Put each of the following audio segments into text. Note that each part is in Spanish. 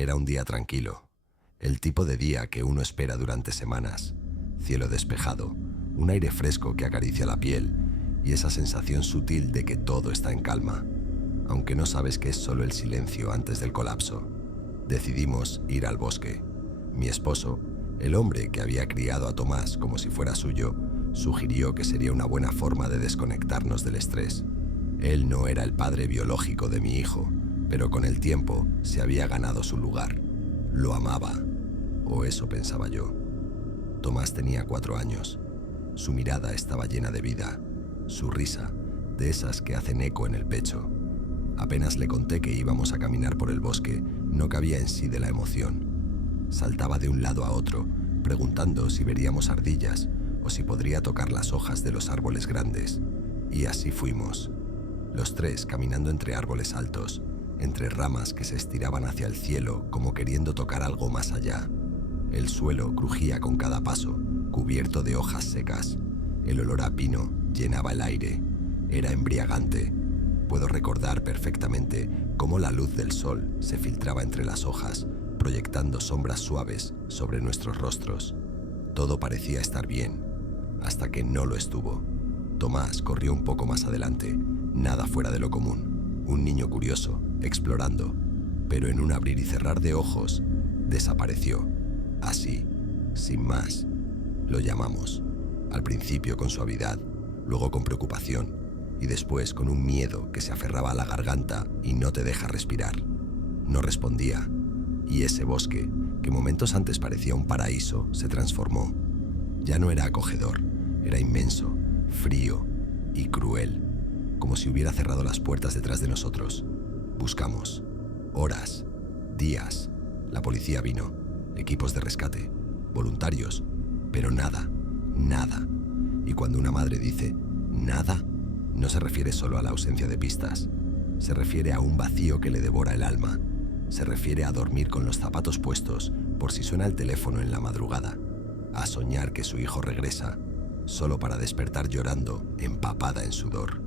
Era un día tranquilo, el tipo de día que uno espera durante semanas. Cielo despejado, un aire fresco que acaricia la piel y esa sensación sutil de que todo está en calma, aunque no sabes que es solo el silencio antes del colapso. Decidimos ir al bosque. Mi esposo, el hombre que había criado a Tomás como si fuera suyo, sugirió que sería una buena forma de desconectarnos del estrés. Él no era el padre biológico de mi hijo, pero con el tiempo se había ganado su lugar. Lo amaba, o eso pensaba yo. Tomás tenía 4 años. Su mirada estaba llena de vida, su risa, de esas que hacen eco en el pecho. Apenas le conté que íbamos a caminar por el bosque, no cabía en sí de la emoción. Saltaba de un lado a otro, preguntando si veríamos ardillas o si podría tocar las hojas de los árboles grandes. Y así fuimos, los tres caminando entre árboles altos, entre ramas que se estiraban hacia el cielo como queriendo tocar algo más allá. El suelo crujía con cada paso, cubierto de hojas secas. El olor a pino llenaba el aire. Era embriagante. Puedo recordar perfectamente cómo la luz del sol se filtraba entre las hojas, proyectando sombras suaves sobre nuestros rostros. Todo parecía estar bien, hasta que no lo estuvo. Tomás corrió un poco más adelante, nada fuera de lo común. Un niño curioso, explorando, pero en un abrir y cerrar de ojos, desapareció. Así, sin más. Lo llamamos. Al principio con suavidad, luego con preocupación y después con un miedo que se aferraba a la garganta y no te deja respirar. No respondía, y ese bosque, que momentos antes parecía un paraíso, se transformó. Ya no era acogedor, era inmenso, frío y cruel, como si hubiera cerrado las puertas detrás de nosotros. Buscamos. Horas, días. La policía vino, equipos de rescate, voluntarios, pero nada, nada. Y cuando una madre dice nada, no se refiere solo a la ausencia de pistas. Se refiere a un vacío que le devora el alma. Se refiere a dormir con los zapatos puestos por si suena el teléfono en la madrugada. A soñar que su hijo regresa, solo para despertar llorando, empapada en sudor.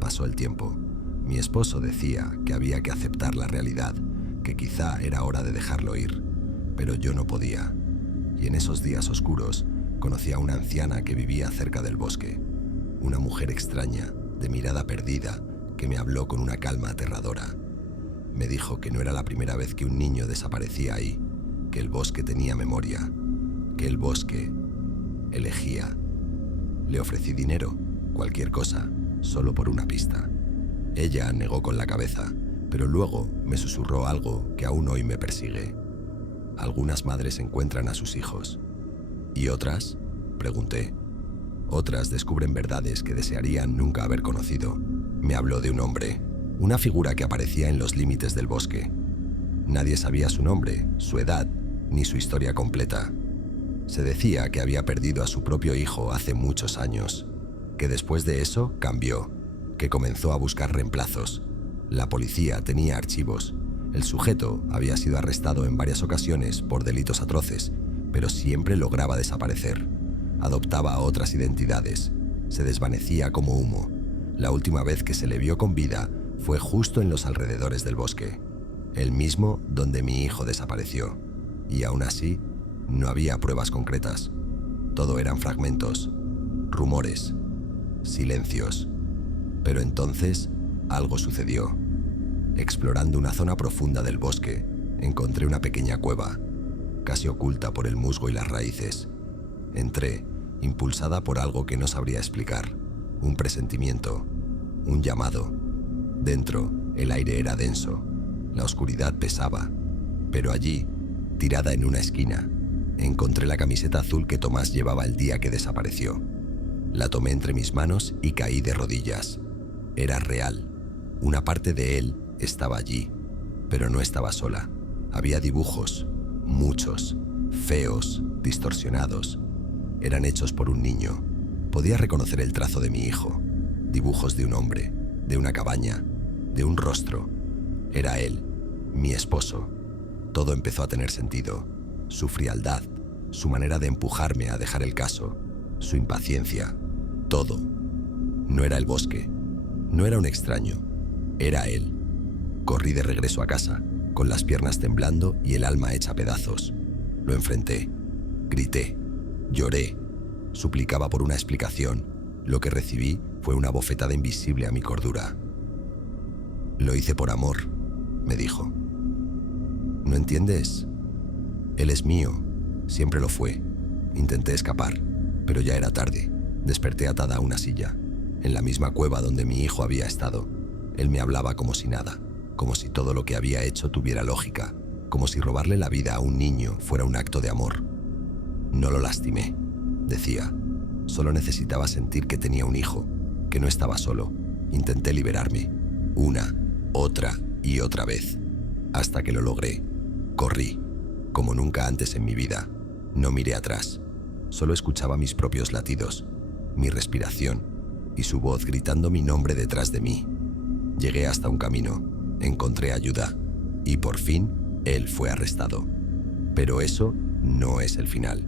Pasó el tiempo. Mi esposo decía que había que aceptar la realidad, que quizá era hora de dejarlo ir, pero yo no podía. Y en esos días oscuros conocí a una anciana que vivía cerca del bosque. Una mujer extraña, de mirada perdida, que me habló con una calma aterradora. Me dijo que no era la primera vez que un niño desaparecía ahí, que el bosque tenía memoria, que el bosque elegía. Le ofrecí dinero, cualquier cosa, solo por una pista. Ella negó con la cabeza, pero luego me susurró algo que aún hoy me persigue. Algunas madres encuentran a sus hijos. ¿Y otras?, pregunté. Otras descubren verdades que desearían nunca haber conocido. Me habló de un hombre, una figura que aparecía en los límites del bosque. Nadie sabía su nombre, su edad, ni su historia completa. Se decía que había perdido a su propio hijo hace muchos años, que después de eso cambió, que comenzó a buscar reemplazos. La policía tenía archivos. El sujeto había sido arrestado en varias ocasiones por delitos atroces, pero siempre lograba desaparecer. Adoptaba otras identidades. Se desvanecía como humo. La última vez que se le vio con vida fue justo en los alrededores del bosque, el mismo donde mi hijo desapareció. Y aún así, no había pruebas concretas. Todo eran fragmentos, rumores, silencios. Pero entonces, algo sucedió. Explorando una zona profunda del bosque, encontré una pequeña cueva, casi oculta por el musgo y las raíces. Entré, impulsada por algo que no sabría explicar, un presentimiento, un llamado. Dentro, el aire era denso, la oscuridad pesaba, pero allí, tirada en una esquina, encontré la camiseta azul que Tomás llevaba el día que desapareció. La tomé entre mis manos y caí de rodillas. Era real. Una parte de él estaba allí, pero no estaba sola. Había dibujos, muchos, feos, distorsionados. Eran hechos por un niño. Podía reconocer el trazo de mi hijo. Dibujos de un hombre, de una cabaña, de un rostro. Era él, mi esposo. Todo empezó a tener sentido. Su frialdad, su manera de empujarme a dejar el caso, su impaciencia, todo. No era el bosque, no era un extraño, era él. Corrí de regreso a casa. con las piernas temblando y el alma hecha pedazos. Lo enfrenté, grité, lloré, suplicaba por una explicación. Lo que recibí fue una bofetada invisible a mi cordura. Lo hice por amor, me dijo. ¿No entiendes? Él es mío, siempre lo fue. Intenté escapar, pero ya era tarde. Desperté atada a una silla, en la misma cueva donde mi hijo había estado. Él me hablaba como si nada, como si todo lo que había hecho tuviera lógica, como si robarle la vida a un niño fuera un acto de amor. No lo lastimé, decía. Solo necesitaba sentir que tenía un hijo, que no estaba solo. Intenté liberarme, una, otra y otra vez, hasta que lo logré. Corrí, como nunca antes en mi vida. No miré atrás, solo escuchaba mis propios latidos, mi respiración y su voz gritando mi nombre detrás de mí. Llegué hasta un camino, encontré ayuda y por fin él fue arrestado. Pero eso no es el final.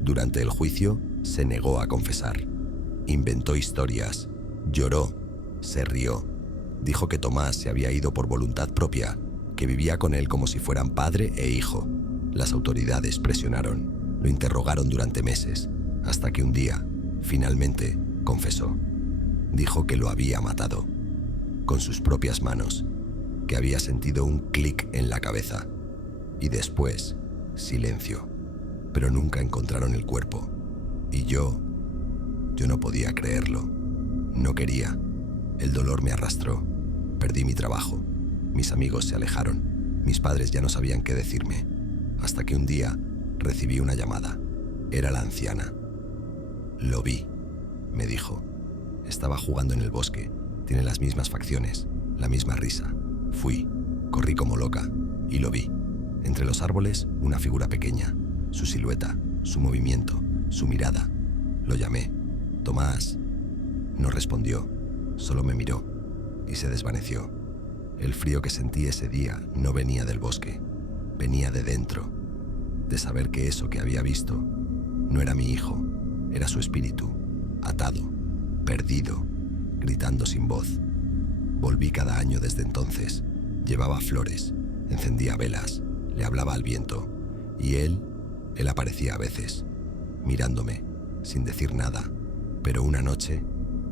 Durante el juicio se negó a confesar. Inventó historias, lloró, se rió. Dijo que Tomás se había ido por voluntad propia, que vivía con él como si fueran padre e hijo. Las autoridades presionaron, lo interrogaron durante meses, hasta que un día, finalmente, confesó. Dijo que lo había matado, con sus propias manos, que había sentido un clic en la cabeza. Y después, silencio. Pero nunca encontraron el cuerpo. Y yo no podía creerlo. No quería. El dolor me arrastró. Perdí mi trabajo. Mis amigos se alejaron. Mis padres ya no sabían qué decirme. Hasta que un día recibí una llamada. Era la anciana. Lo vi, me dijo. Estaba jugando en el bosque. Tiene las mismas facciones, la misma risa. Fui, corrí como loca y lo vi. Entre los árboles, una figura pequeña. Su silueta, su movimiento, su mirada. Lo llamé. Tomás. No respondió, solo me miró y se desvaneció. El frío que sentí ese día no venía del bosque, venía de dentro, de saber que eso que había visto no era mi hijo, era su espíritu, atado, perdido, gritando sin voz. Volví cada año desde entonces, llevaba flores, encendía velas, le hablaba al viento y él aparecía a veces, mirándome, sin decir nada, pero una noche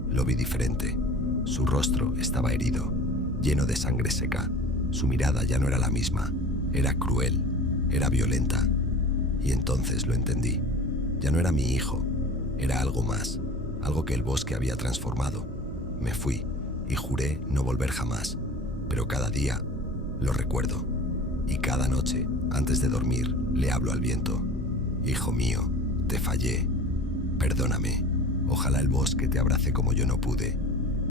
lo vi diferente. Su rostro estaba herido, lleno de sangre seca. Su mirada ya no era la misma, era cruel, era violenta. Y entonces lo entendí. Ya no era mi hijo, era algo más, algo que el bosque había transformado. Me fui y juré no volver jamás, pero cada día lo recuerdo. Y cada noche, antes de dormir, le hablo al viento. Hijo mío, te fallé, perdóname. Ojalá el bosque te abrace como yo no pude.